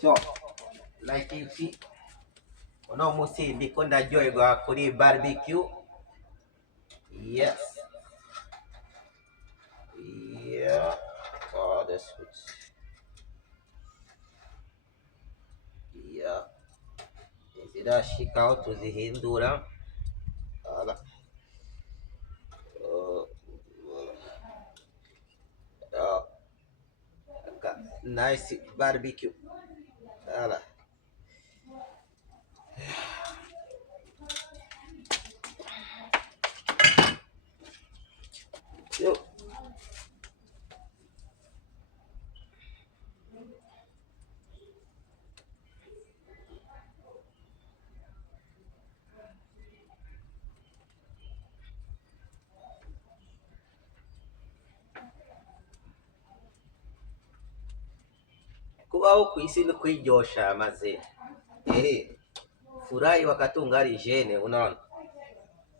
So, like you see, unamusi bikunda joyga kuri barbecue. Yes. Yeah. Oh, that's good. Yeah. Zirashika aho tuzihindura. Ala. Uh, uh, nice barbecue. Ala. Yo. Kubaho ku isi ni kwiryosha maze. Furahi wakati ungali jene, unaona.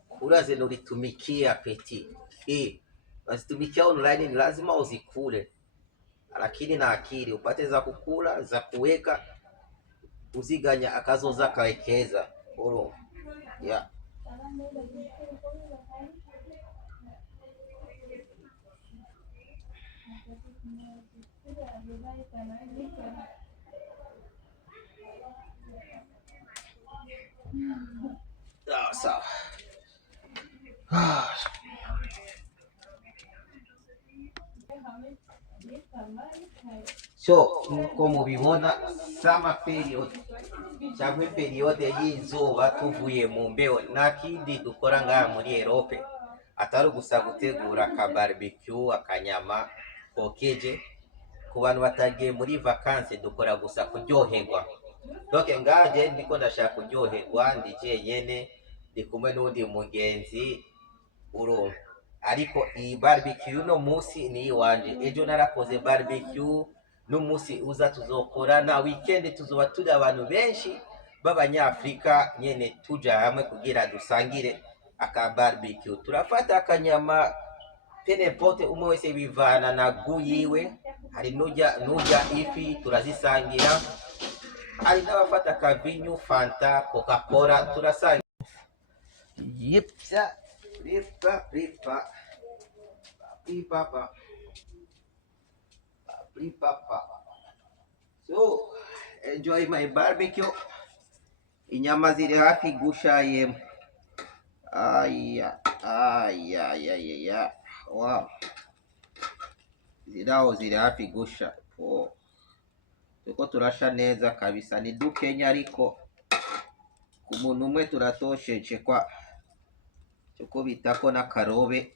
Kula zinulitumikia peti. Unazitumikia online ni lazima uzikule, lakini na akili upate za kukula za kuweka uziganya akazoza kawekeza oro yeah. Sawa. So nkuko mubibona sama period cyangwa periode y'izuba tuvuye mu mbeho, nta kindi dukora ngaha muri Europe atari gusa gutegura aka barbecue, akanyama kokeje. Ku bantu batagiye muri vacances dukora gusa kuryoherwa. Donc ngaha je ndiko ndashaka kuryoherwa, ndi jenyene ndi kumwe n'undi mugenzi urumva. Ariko iyi barbecue uno munsi ni iwanje, ejo narakoze barbecue, n'umunsi uza tuzokora na weekend, tuzoba turi abantu benshi b'abanyafrika nyene tuja hamwe kugira dusangire aka barbecue. Turafata akanyama pene pote, umwe wese bivana na gu yiwe. Hari nuja ifi turazisangira, hari n'abafata akavinyu, fanta, coca-cola turasangira. Yipsa ripa ripa ripapa ripapa. So enjoy my barbecue. Inyama ziri hafi gusha yemwe. Aya aya aya aya. Wow. Ziraho ziri hafi gusha. Oh. Tuko turasha neza kabisa, ni dukenya ariko ku muntu umwe turatosheje kwa cyo bitako n'akarobe.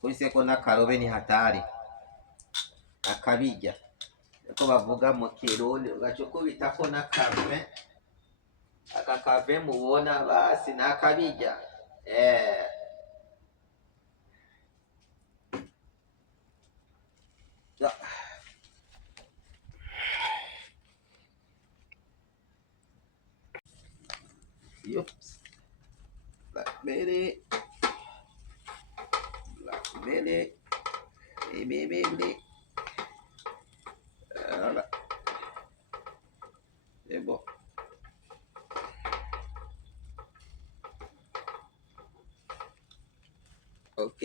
Kurise ko n'akarobe ni hatari akabijya, uko bavuga mu Kirundi, ugaco kubitako n'akave. Aka kave mubona basi n'akabijya. Yups. Blackberry. Baby. C'est bon. Ok.